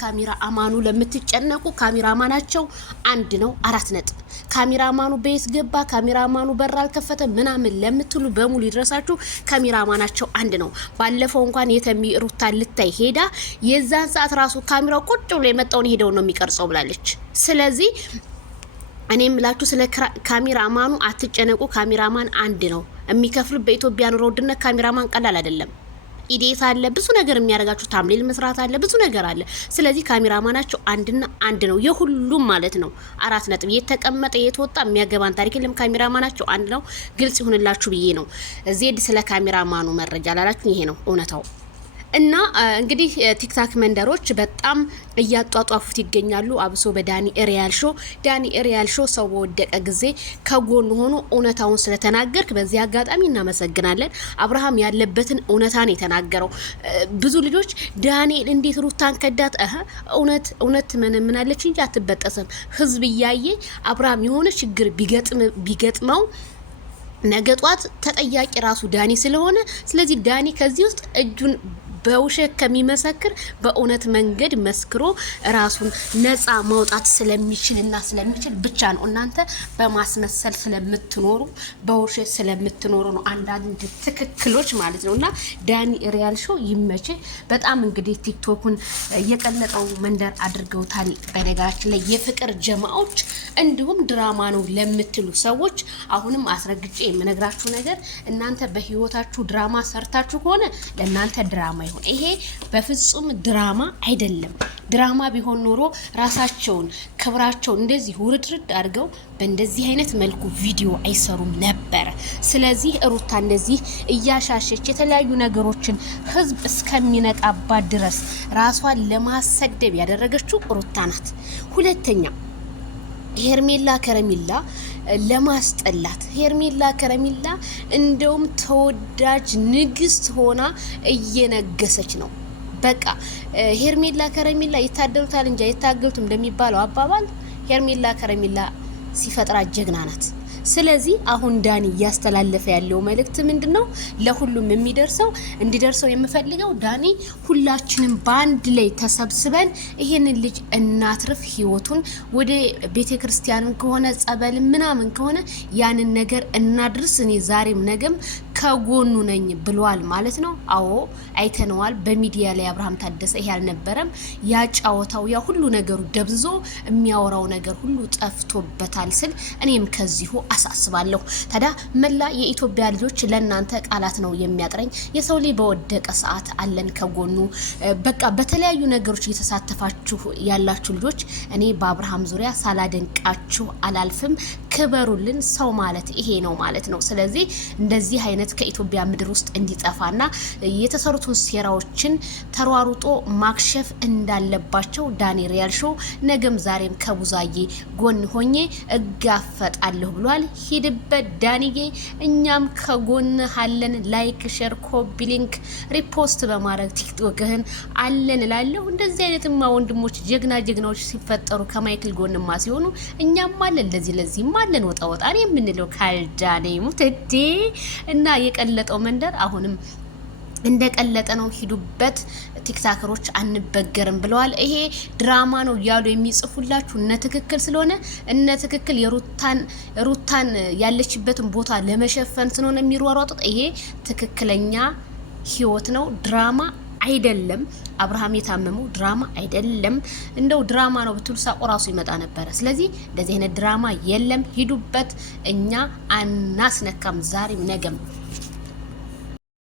ካሜራ አማኑ ለምትጨነቁ ካሜራማናቸው አንድ ነው 4 ነጥብ። ካሜራማኑ ቤት ገባ፣ ካሜራማኑ በር አልከፈተ ምናምን ለምትሉ በሙሉ ይድረሳችሁ። ካሜራማናቸው አንድ ነው። ባለፈው እንኳን የተሚ ሩታ ልታይ ሄዳ የዛን ሰዓት ራሱ ካሜራው ቁጭ ብሎ የመጣውን ሄደው ነው የሚቀርጸው ብላለች። ስለዚህ እኔ ምላችሁ ስለ ካሜራማኑ አትጨነቁ። ካሜራማን አንድ ነው። የሚከፍሉ በኢትዮጵያ ኑሮ ውድነት ካሜራማን ቀላል አይደለም። ኢዴት አለ፣ ብዙ ነገር የሚያደርጋችሁ ታምሌል መስራት አለ፣ ብዙ ነገር አለ። ስለዚህ ካሜራማናቸው አንድና አንድ ነው፣ የሁሉም ማለት ነው። 4 ነጥብ። የተቀመጠ የተወጣ የሚያገባን ታሪክ የለም። ካሜራማናቸው አንድ ነው። ግልጽ ይሁንላችሁ ብዬ ነው። ዜድ ስለ ካሜራማኑ መረጃ ላላችሁ ይሄ ነው እውነታው። እና እንግዲህ ቲክታክ መንደሮች በጣም እያጧጧፉት ይገኛሉ። አብሶ በዳኒ ሪያል ሾው ሰው በወደቀ ጊዜ ከጎን ሆኖ እውነታውን ስለተናገርክ በዚህ አጋጣሚ እናመሰግናለን። አብርሃም ያለበትን እውነታን የተናገረው ብዙ ልጆች ዳንኤል እንዴት ሩታን ከዳት? እውነት ምናለች እንጂ አትበጠስም። ህዝብ እያየ አብርሃም የሆነ ችግር ቢገጥመው ነገጧት ተጠያቂ ራሱ ዳኒ ስለሆነ፣ ስለዚህ ዳኒ ከዚህ ውስጥ እጁን በውሸት ከሚመሰክር በእውነት መንገድ መስክሮ ራሱን ነፃ ማውጣት ስለሚችል ብቻ ነው። እናንተ በማስመሰል ስለምትኖሩ በውሸት ስለምትኖሩ ነው አንዳንድ ትክክሎች ማለት ነውና ዳኒ ሪያል ሾው ይመች። በጣም እንግዲህ ቲክቶኩን የቀለጠው መንደር አድርገውታል። በነገራችን ላይ የፍቅር ጀማዎች እንዲሁም ድራማ ነው ለምትሉ ሰዎች አሁንም አስረግጬ የምነግራችሁ ነገር እናንተ በህይወታችሁ ድራማ ሰርታችሁ ከሆነ ለእናንተ ድራማ ይሄ በፍጹም ድራማ አይደለም። ድራማ ቢሆን ኖሮ ራሳቸውን ክብራቸውን እንደዚህ ውርድርድ አድርገው በእንደዚህ አይነት መልኩ ቪዲዮ አይሰሩም ነበር። ስለዚህ ሩታ እንደዚህ እያሻሸች የተለያዩ ነገሮችን ህዝብ እስከሚነቃባት ድረስ ራሷን ለማሰደብ ያደረገችው ሩታ ናት። ሁለተኛ ሄርሜላ ከረሚላ ለማስጠላት ሄርሜላ ከረሚላ እንደውም ተወዳጅ ንግስት ሆና እየነገሰች ነው። በቃ ሄርሜላ ከረሚላ ይታደሉታል እንጂ አይታገሉትም እንደሚባለው አባባል ሄርሜላ ከረሚላ ሲፈጥራት ጀግና ናት። ስለዚህ አሁን ዳኒ እያስተላለፈ ያለው መልእክት ምንድነው? ለሁሉም እንዲደርሰው የምፈልገው ዳኒ ሁላችንም በአንድ ላይ ተሰብስበን ይሄንን ልጅ እናትርፍ፣ ህይወቱን ወደ ቤተክርስቲያንም ከሆነ ጸበል ምናምን ከሆነ ያንን ነገር እናድርስ፣ እኔ ዛሬም ነገም ከጎኑ ነኝ ብሏል ማለት ነው። አዎ አይተነዋል በሚዲያ ላይ አብርሃም ታደሰ ይሄ አልነበረም ያጫወታው፣ ያ ሁሉ ነገሩ ደብዝዞ የሚያወራው ነገር ሁሉ ጠፍቶበታል ስል እኔም ከዚሁ አሳስባለሁ። ታዲያ መላ የኢትዮጵያ ልጆች ለእናንተ ቃላት ነው የሚያጥረኝ። የሰው ልጅ በወደቀ ሰዓት አለን ከጎኑ። በቃ በተለያዩ ነገሮች እየተሳተፋችሁ ያላችሁ ልጆች እኔ በአብርሃም ዙሪያ ሳላደንቃችሁ አላልፍም። ክበሩልን። ሰው ማለት ይሄ ነው ማለት ነው። ስለዚህ እንደዚህ አይነት ከኢትዮጵያ ምድር ውስጥ እንዲጠፋና የተሰሩትን ሴራዎችን ተሯሩጦ ማክሸፍ እንዳለባቸው ዳኒ ሪያል ሾው ነገም ዛሬም ከቡዛዬ ጎን ሆኜ እጋፈጣለሁ ብሏል። ሂድበት ዳኒዬ፣ እኛም ከጎን አለን። ላይክ፣ ሼር፣ ኮፒ ሊንክ፣ ሪፖስት በማድረግ ቲክቶክህን አለን እላለሁ። እንደዚህ አይነትማ ወንድሞች ጀግናዎች ሲፈጠሩ ከማይክል ጎንማ ሲሆኑ እኛም አለን። ለዚህም አለን ወጣ የምንለው ካልዳኔ ሙተዴ እና የቀለጠው መንደር አሁንም እንደቀለጠ ነው። ሂዱበት። ቲክታከሮች አንበገርም ብለዋል። ይሄ ድራማ ነው ያሉ የሚጽፉላችሁ እነ ትክክል ስለሆነ እነ ትክክል ሩታን ያለችበትን ቦታ ለመሸፈን ስለሆነ የሚሯሯጡት ይሄ ትክክለኛ ህይወት ነው፣ ድራማ አይደለም። አብርሃም የታመመው ድራማ አይደለም። እንደው ድራማ ነው ብትሉ ሳቆ ራሱ ይመጣ ነበረ። ስለዚህ እንደዚህ አይነት ድራማ የለም። ሂዱበት። እኛ አናስነካም ዛሬም ነገም።